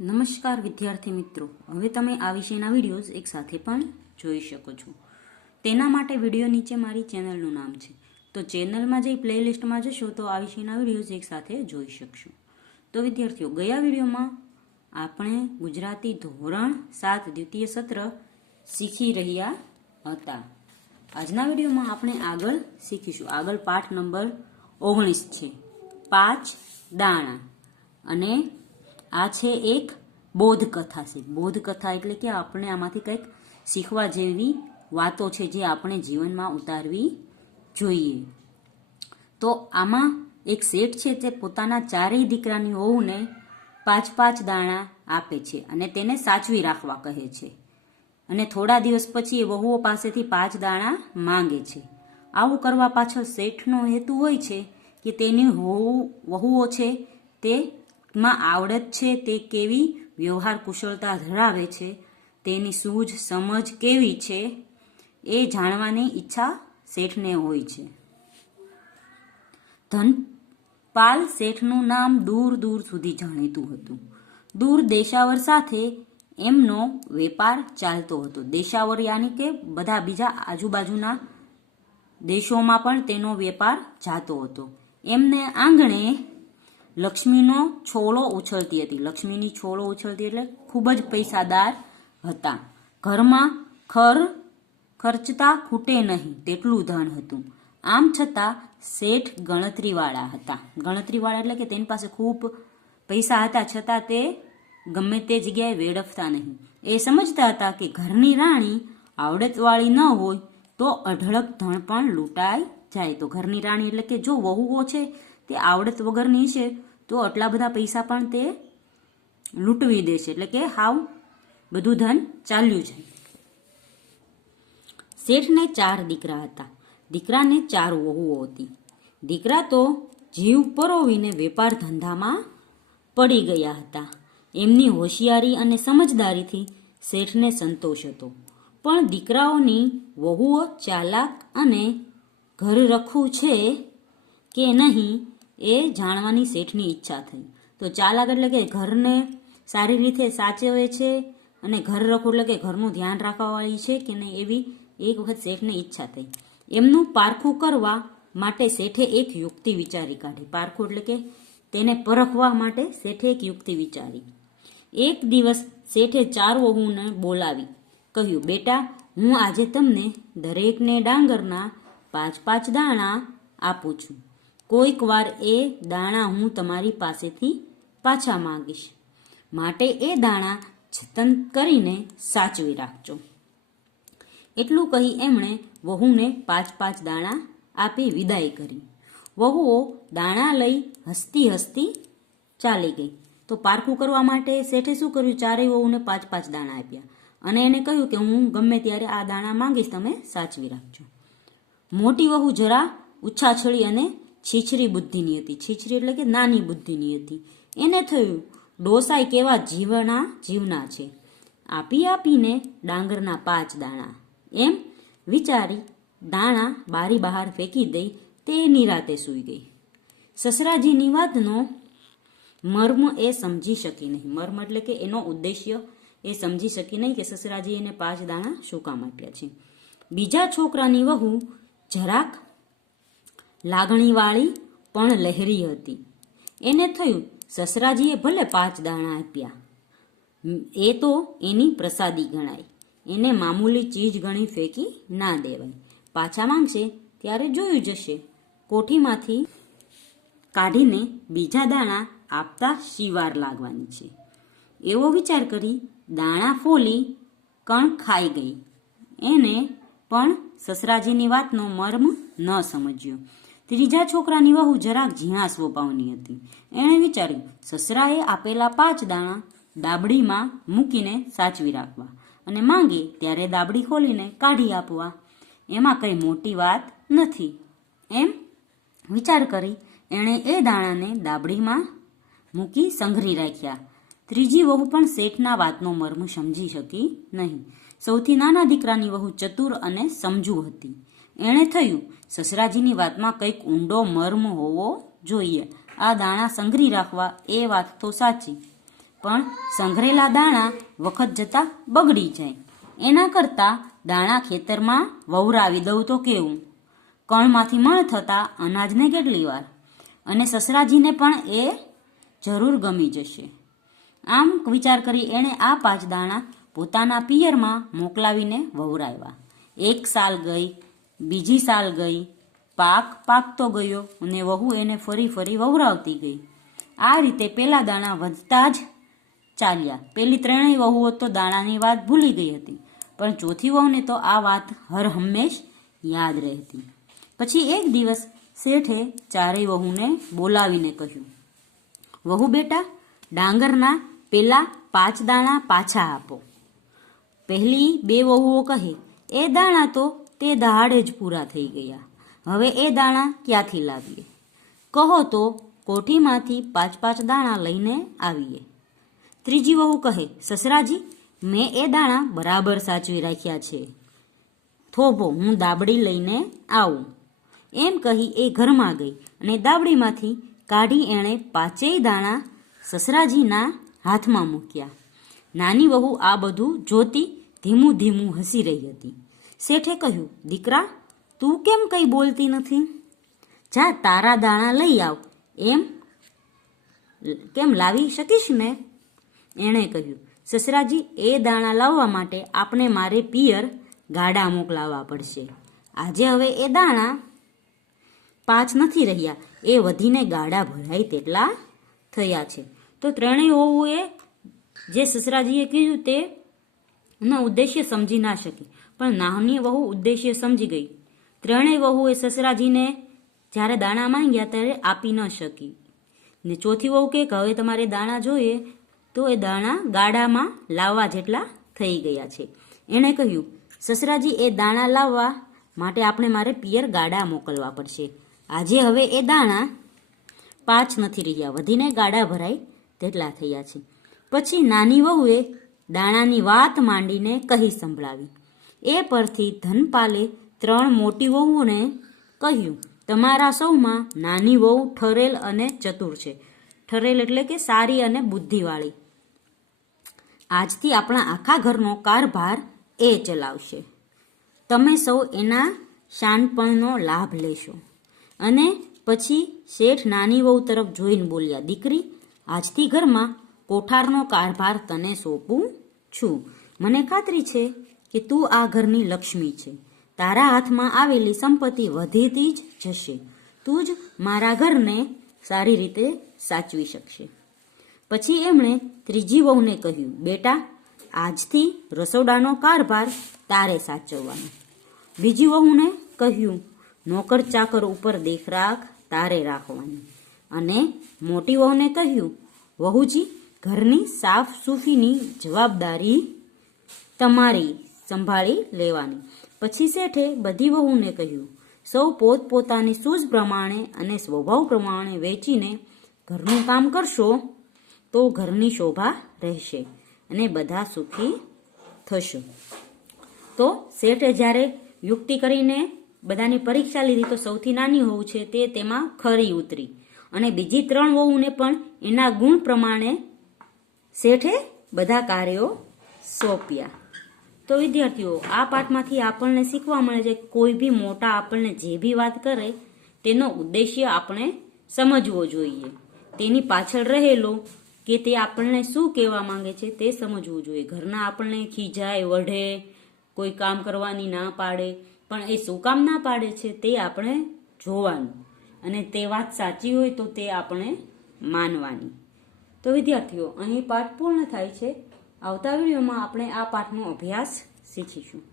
નમસ્કાર વિદ્યાર્થી મિત્રો. હવે તમે આ વિષયના વિડીયોઝ એક સાથે પણ જોઈ શકો છો. તેના માટે વીડિયો નીચે મારી ચેનલનું નામ છે. તો ચેનલમાં જઈ પ્લેલિસ્ટમાં જશો તો આ વિષયના વિડીયોઝ એક સાથે જોઈ શકશો. તો વિદ્યાર્થીઓ, ગયા વિડીયોમાં આપણે ગુજરાતી ધોરણ સાત દ્વિતીય સત્ર શીખી રહ્યા હતા. આજના વિડીયોમાં આપણે આગળ શીખીશું. આગળ પાઠ નંબર ઓગણીસ છે. પાંચ દાણા. અને આ છે એક બોધકથા છે. બોધકથા એટલે કે આપણે આમાંથી કંઈક શીખવા જેવી વાતો છે જે આપણે જીવનમાં ઉતારવી જોઈએ. તો આમાં એક શેઠ છે તે પોતાના ચારેય દીકરાની વહુને પાંચ પાંચ દાણા આપે છે અને તેને સાચવી રાખવા કહે છે. અને થોડા દિવસ પછી એ વહુઓ પાસેથી પાંચ દાણા માંગે છે. આવું કરવા પાછળ શેઠનો હેતુ હોય છે કે તેની વહુ વહુઓ છે તે માં આવડત છે તે કેવી વ્યવહાર કુશળતા ધરાવે છે? તેની સૂઝ સમજ કેવી છે? એ જાણવાની ઈચ્છા શેઠને હોય છે. ધનપાલ શેઠનું નામ દૂર દૂર સુધી જાણીતું હતું. દૂર દેશાવર સાથે એમનો વેપાર ચાલતો હતો. દેશાવર યાની કે બધા બીજા આજુબાજુના દેશોમાં પણ તેનો વેપાર જાતો હતો. એમને આંગણે લક્ષ્મીનો છોળો ઉછળતી હતી. લક્ષ્મીની છોળો ઉછળતી એટલે ખૂબ જ પૈસાદાર હતા. ઘરમાં ખર ખર્ચતા ખૂટે નહીં તેટલું ધન હતું. આમ છતાં શેઠ ગણતરીવાળા હતા. ગણતરીવાળા એટલે કે તેની પાસે ખૂબ પૈસા હતા, છતાં તે ગમે તે જગ્યાએ વેડફતા નહીં. એ સમજતા હતા કે ઘરની રાણી આવડતવાળી ન હોય તો અઢળક ધન પણ લૂંટાઈ જાય. તો ઘરની રાણી એટલે કે જો વહુઓ છે, તે આવડત વગરની છે તો આટલા બધા પૈસા પણ તે લૂંટવી દેશે. એટલે કે હાવ બધું ધન ચાલ્યું છે શેઠને ચાર દીકરા હતા. દીકરાને ચાર વહુઓ હતી. દીકરા તો જીવ પરોવીને વેપાર ધંધામાં પડી ગયા હતા. એમની હોશિયારી અને સમજદારીથી શેઠને સંતોષ હતો. પણ દીકરાઓની વહુઓ ચાલાક અને ઘર રખવું છે કે નહીં એ જાણવાની શેઠની ઈચ્છા થઈ. તો ચાલાક એટલે કે ઘરને સારી રીતે સાચવે છે અને ઘર રખો એટલે કે ઘરનું ધ્યાન રાખવાવાળી છે કે નહીં એવી એક વખત શેઠને ઈચ્છા થઈ. એમનું પારખું કરવા માટે શેઠે એક યુક્તિ વિચારી કાઢી. પારખું એટલે કે તેને પરખવા માટે શેઠે એક યુક્તિ વિચારી. એક દિવસ શેઠે ચાર વહુને બોલાવી. કહ્યું, બેટા, હું આજે તમને દરેકને ડાંગરના પાંચ પાંચ દાણા આપું છું. કોઈક વાર એ દાણા હું તમારી પાસેથી પાછા માંગીશ. માટે એ દાણા જતન કરીને સાચવી રાખજો. એટલું કહી એમણે વહુને પાંચ પાંચ દાણા આપી વિદાય કરી. વહુઓ દાણા લઈ હસતી હસતી ચાલી ગઈ. તો પારખું કરવા માટે શેઠે શું કર્યું? ચારેય વહુને પાંચ પાંચ દાણા આપ્યા. અને એને કહ્યું કે હું ગમે ત્યારે આ દાણા માંગીશ, તમે સાચવી રાખજો. મોટી વહુ જરા ઉછાછળી અને છીછરી બુદ્ધિની હતી. છીછરી એટલે કે નાની બુદ્ધિની હતી. એને થયું, ડોસાઈ કેવા જીવના જીવના છે. આપી આપીને ડાંગરના પાંચ દાણા. એમ વિચારી દાણા બારી બહાર ફેંકી દઈ તે નિરાતે સૂઈ ગઈ. સસરાજીની વાતનો મર્મ એ સમજી શકી નહીં. મર્મ એટલે કે એનો ઉદ્દેશ્ય એ સમજી શકી નહીં કે સસરાજી એને પાંચ દાણા શું કામ આપ્યા છે. બીજા છોકરાની વહુ જરાક લાગણીવાળી પણ લહેરી હતી. એને થયું સસરાજીએ ભલે પાંચ દાણા આપ્યા. એ તો એની પ્રસાદી ગણાય. એને મામૂલી ચીજ ગણી ફેંકી ના દેવાય. પાછા માંગશે ત્યારે જોયું જશે. કોઠીમાંથી કાઢીને બીજા દાણા આપતા શિવાર લાગવાની છે. એવો વિચાર કરી દાણા ફોલી કણ ખાઈ ગઈ. એને પણ સસરાજીની વાતનો મર્મ ન સમજ્યો. ત્રીજા છોકરાની વહુ જરાક ઝીણા સ્વભાવની હતી. એણે વિચાર્યું, સસરાએ આપેલા પાંચ દાણા દાબડીમાં મૂકીને સાચવી રાખવા અને માંગે ત્યારે દાબડી ખોલીને કાઢી આપવા. એમાં કંઈ મોટી વાત નથી. એમ વિચાર કરી એણે એ દાણાને દાબડીમાં મૂકી સંઘરી રાખ્યા. ત્રીજી વહુ પણ શેઠના વાતનો મર્મ સમજી શકી નહીં. સૌથી નાના દીકરાની વહુ ચતુર અને સમજુ હતી. એણે થયું, સસરાજીની વાતમાં કંઈક ઊંડો મર્મ હોવો જોઈએ. આ દાણા સંઘરી રાખવા એ વાત તો સાચી. પણ સંઘરેલા દાણા વખત જતા બગડી જાય. એના કરતાં દાણા ખેતરમાં વવરાવી દઉં તો કેવું? કણમાંથી મણ થતા અનાજને કેટલી વાર? અને સસરાજીને પણ એ જરૂર ગમી જશે. આમ વિચાર કરી એણે આ પાંચ દાણા પોતાના પિયરમાં મોકલાવીને વવરાવ્યા. એક સાલ ગઈ બીજી સાલ ગઈ, પાક પાકતો ગયો અને વહુ એને ફરી ફરી વવરાવતી ગઈ. આ રીતે પેલા દાણા વધતા જ ચાલ્યા. પેલી ત્રણેય વહુઓ તો દાણાની વાત ભૂલી ગઈ હતી, પણ ચોથી વહુને તો આ વાત હર હંમેશ યાદ રહેતી. પછી એક દિવસ શેઠે ચારેય વહુને બોલાવીને કહ્યું, વહુ બેટા, ડાંગરના પેલા પાંચ દાણા પાછા આપો. પહેલી બે વહુઓ કહે, એ દાણા તો તે દહાડે જ પૂરા થઈ ગયા. હવે એ દાણા ક્યાંથી લાવીએ? કહો તો કોઠીમાંથી પાંચ પાંચ દાણા લઈને આવીએ. ત્રીજી વહુ કહે, સસરાજી, મેં એ દાણા બરાબર સાચવી રાખ્યા છે. થોભો, હું દાબડી લઈને આવું. એમ કહી એ ઘરમાં ગઈ અને દાબડીમાંથી કાઢી એણે પાંચેય દાણા સસરાજીના હાથમાં મૂક્યા. નાની વહુ આ બધું જોતી ધીમું ધીમું હસી રહી હતી. શેઠે કહ્યું, દીકરા, તું કેમ કંઈ બોલતી નથી? જા, તારા દાણા લઈ આવ. એમ? કેમ લાવી શકીશ ને? એણે કહ્યું, સસરાજી, એ દાણા લાવવા માટે આપણે મારે પિયર ગાડા મોકલાવવા પડશે. આજે હવે એ દાણા પાંચ નથી રહ્યા. એ વધીને ગાડા ભરાય તેટલા થયા છે. તો ત્રણેય હોવું એ જે સસરાજીએ કીધું તે ઉદ્દેશ્ય સમજી ના શકી. પણ નાની વહુ ઉદ્દેશ્ય સમજી ગઈ. ત્રણેય વહુએ સસરાજીને જ્યારે દાણા માંગ્યા ત્યારે આપી ન શકી. ને ચોથી વહુ કે હવે તમારે દાણા જોઈએ તો એ દાણા ગાડામાં લાવવા જેટલા થઈ ગયા છે. એણે કહ્યું, સસરાજી, એ દાણા લાવવા માટે આપણે મારે પિયર ગાડા મોકલવા પડશે. આજે હવે એ દાણા પાંચ નથી રહ્યા. વધીને ગાડા ભરાય તેટલા થયા છે. પછી નાની વહુએ દાણાની વાત માંડીને કહી સંભળાવી. એ પરથી ધનપાલે ત્રણ મોટી વહુઓને કહ્યું, તમારા સૌમાં નાની વહુ ઠરેલ અને ચતુર છે. ઠરેલ એટલે કે સારી અને બુદ્ધિવાળી. આજથી આપણા આખા ઘરનો કારભાર એ ચલાવશે. તમે સૌ એના શાનપણનો લાભ લેશો. અને પછી શેઠ નાની વહુ તરફ જોઈને બોલ્યા, દીકરી, આજથી ઘરમાં કોઠારનો કારભાર તને સોંપું છું. મને ખાતરી છે કે તું આ ઘરની લક્ષ્મી છે. તારા હાથમાં આવેલી સંપત્તિ વધેતી જ જશે. તું જ મારા ઘરને સારી રીતે સાચવી શકશે. પછી એમણે ત્રીજી વહુને કહ્યું, બેટા, આજથી રસોડાનો કારભાર તારે સાચવવાનો. બીજી વહુને કહ્યું, નોકર ચાકર ઉપર દેખરાખ તારે રાખવાની. અને મોટી વહુને કહ્યું, વહુજી, ઘરની સાફ સૂફીની જવાબદારી તમારી સંભાળી લેવાની. પછી શેઠે બધી વહુને કહ્યું, સૌ પોતપોતાની સૂઝ પ્રમાણે અને સ્વભાવ પ્રમાણે વેચીને ઘરનું કામ કરશો તો ઘરની શોભા રહેશે અને બધા સુખી થશો. તો શેઠે જ્યારે યુક્તિ કરીને બધાની પરીક્ષા લીધી તો સૌથી નાની હોવું છે તે તેમાં ખરી ઉતરી અને બીજી ત્રણ વહુને પણ એના ગુણ પ્રમાણે શેઠે બધા કાર્યો સોંપ્યા. તો વિદ્યાર્થીઓ, આ પાઠમાંથી આપણને શીખવા મળે છે કોઈ બી મોટા આપણને જે બી વાત કરે, તેનો ઉદ્દેશ્ય આપણે સમજવો જોઈએ. તેની પાછળ રહેલો કે તે આપણને શું કહેવા માંગે છે તે સમજવું જોઈએ. ઘરના આપણને ખીજાય, વઢે, કોઈ કામ કરવાની ના પાડે, પણ એ શું કામ ના પાડે છે તે આપણે જોવાનું. અને તે વાત સાચી હોય તો તે આપણે માનવાની. તો વિદ્યાર્થીઓ, અહીં પાઠ પૂર્ણ થાય છે. આવતા વિડીયોમાં આપણે આ પાઠનો અભ્યાસ શીખીશું.